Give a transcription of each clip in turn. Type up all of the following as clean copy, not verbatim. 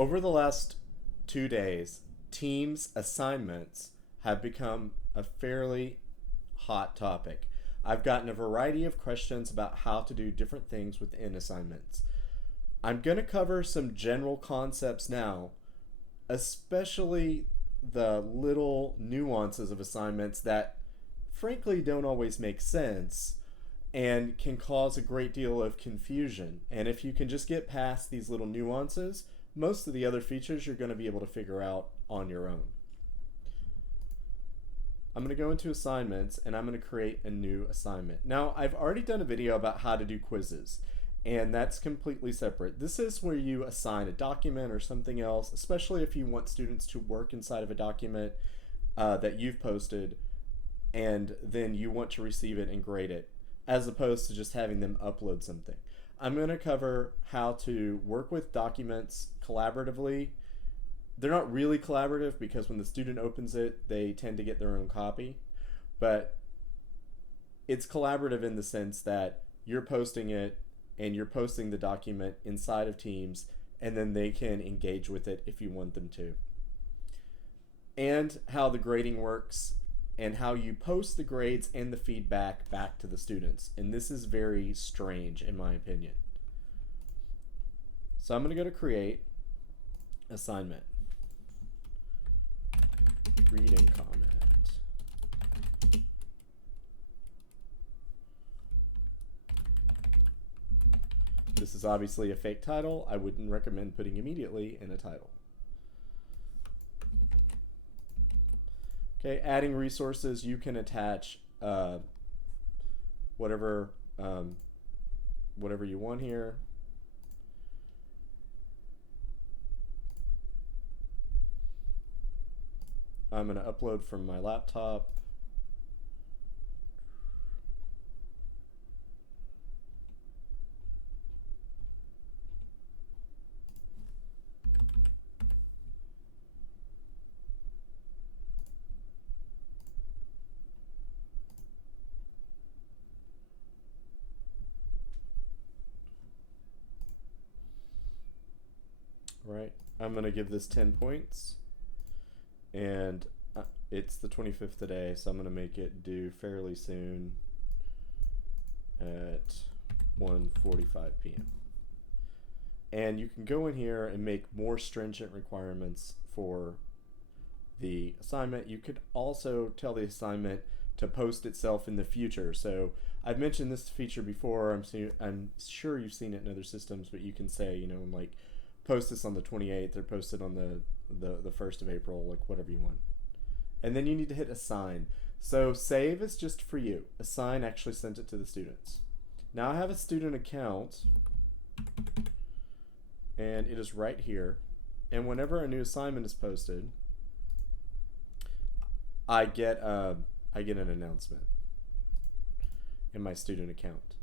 Over the last 2 days, Teams assignments have become a fairly hot topic. I've gotten a variety of questions about how to do different things within assignments. I'm going to cover some general concepts now, especially the little nuances of assignments that frankly don't always make sense and can cause a great deal of confusion. And if you can just get past these little nuances, most of the other features you're going to be able to figure out on your own. I'm going to go into assignments and I'm going to create a new assignment. Now, I've already done a video about how to do quizzes, and that's completely separate. This is where you assign a document or something else, especially if you want students to work inside of a document that you've posted, and then you want to receive it and grade it, as opposed to just having them upload something. I'm going to cover how to work with documents collaboratively. They're not really collaborative because when the student opens it, they tend to get their own copy, but it's collaborative in the sense that you're posting it and you're posting the document inside of Teams, and then they can engage with it if you want them to. And how the grading works and how you post the grades and the feedback back to the students. And this is very strange in my opinion. So I'm going to go to create assignment. Read and comment. This is obviously a fake title. I wouldn't recommend putting immediately in a title. Okay, adding resources, you can attach whatever you want here. I'm going to upload from my laptop. Right, I'm going to give this 10 points. And it's the 25th today, so I'm going to make it due fairly soon at 1:45 p.m. And you can go in here and make more stringent requirements for the assignment. You could also tell the assignment to post itself in the future. So I've mentioned this feature before. I'm sure you've seen it in other systems, but you can say, you know, like post this on the 28th or post it on the 1st of April, like whatever you want. And then you need to hit assign. So save is just for you. Assign actually sent it to the students. Now I have a student account and it is right here. And whenever a new assignment is posted, I get an announcement in my student account.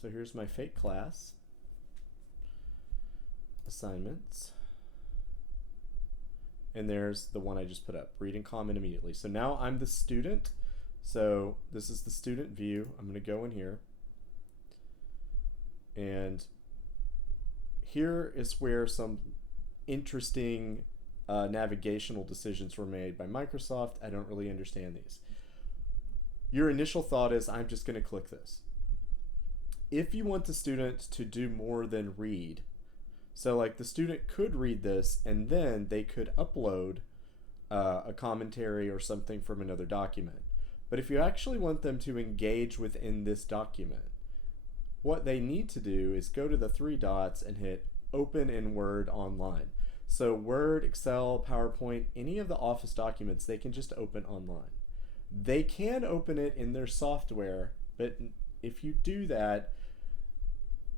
So here's my fake class. Assignments, and there's the one I just put up, read and comment immediately. So now I'm the student, so this is the student view. I'm going to go in here, and here is where some interesting navigational decisions were made by Microsoft. I don't really understand these. Your initial thought is, I'm just going to click this. If you want the student to do more than read, so like the student could read this and then they could upload a commentary or something from another document. But if you actually want them to engage within this document, what they need to do is go to the 3 dots and hit open in Word online. So Word, Excel, PowerPoint, any of the Office documents, they can just open online. They can open it in their software, but if you do that,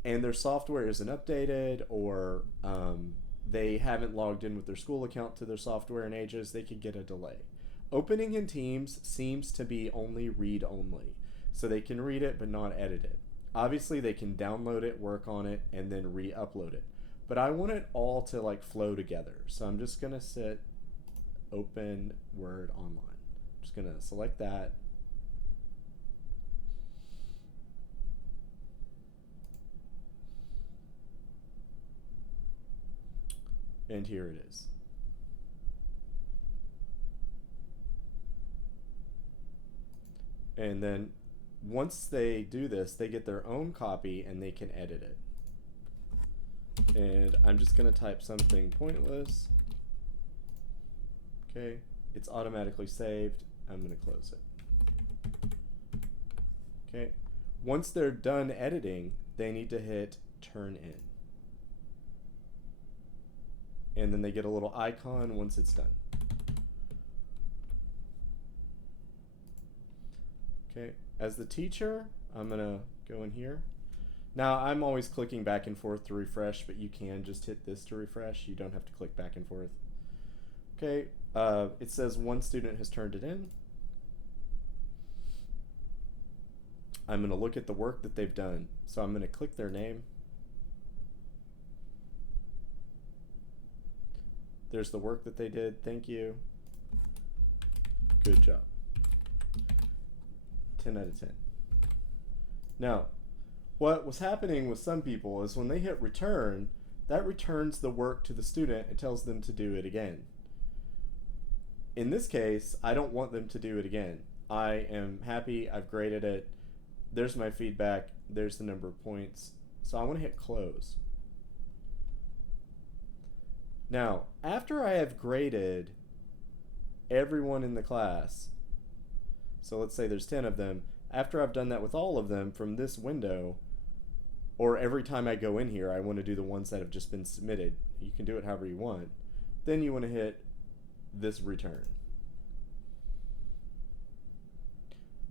and their software isn't updated, or they haven't logged in with their school account to their software in ages, they could get a delay. Opening in Teams seems to be only read only, so they can read it but not edit it. Obviously they can download it, work on it, and then re-upload it. But I want it all to like flow together, so I'm just gonna set open Word online. I'm just gonna select that. And here it is. And then once they do this, they get their own copy and they can edit it. And I'm just going to type something pointless. Okay, it's automatically saved. I'm going to close it. Okay, once they're done editing, they need to hit turn in. And then they get a little icon once it's done. Okay, as the teacher, I'm gonna go in here. Now I'm always clicking back and forth to refresh, but you can just hit this to refresh. You don't have to click back and forth. Okay, it says one student has turned it in. I'm gonna look at the work that they've done. So I'm gonna click their name. There's the work that they did. Thank you. Good job. 10 out of 10. Now, what was happening with some people is when they hit return, that returns the work to the student and tells them to do it again. In this case, I don't want them to do it again. I am happy, I've graded it. There's my feedback, there's the number of points. So I want to hit close. Now, after I have graded everyone in the class, so let's say there's 10 of them, after I've done that with all of them from this window, or every time I go in here, I want to do the ones that have just been submitted. You can do it however you want. Then you want to hit this return.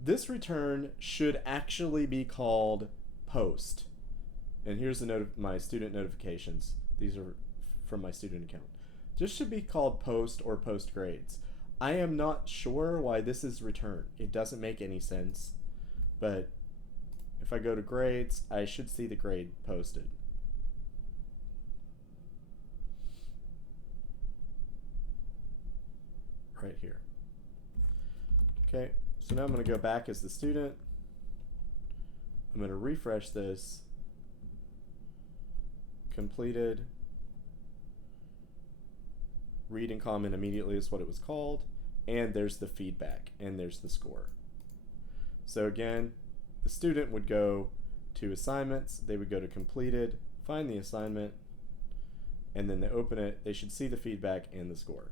This return should actually be called post. And here's the my student notifications. These are from my student account. This should be called post or post grades. I am not sure why this is return. It doesn't make any sense. But if I go to grades, I should see the grade posted. Right here. Okay, so now I'm going to go back as the student. I'm going to refresh this. Completed. Read and comment immediately is what it was called. And there's the feedback, and there's the score. So again, the student would go to assignments, they would go to completed, find the assignment, and then they open it, they should see the feedback and the score.